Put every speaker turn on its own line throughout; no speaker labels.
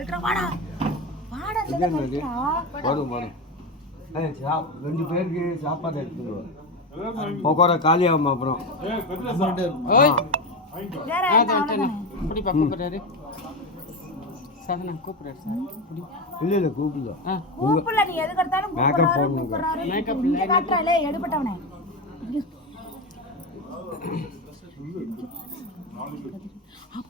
ultra वाड़ा वाड़ा से ना ultra
बड़ो बड़ो ए चाप रेंडु पेर के चापा दे दो पकोड़ा खाली आवम अपरो ए बदला
सांडे ओय गरा आ जा तने
पूरी पापा कर रे साधना कूपर सर पूरी
இல்ல இல்ல கூப்பிள ஆ
கூப்பிள நீ எது கட்டாலும்
கூப்பிள மேக்கப்
போடுறாரு மேக்கப் இல்ல கட்டல எடுபட்டவனே அப்ப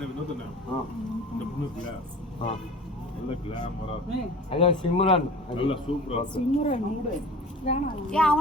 சிம்ரன் நல்ல சூப்பரா
சிம்ரன் கூட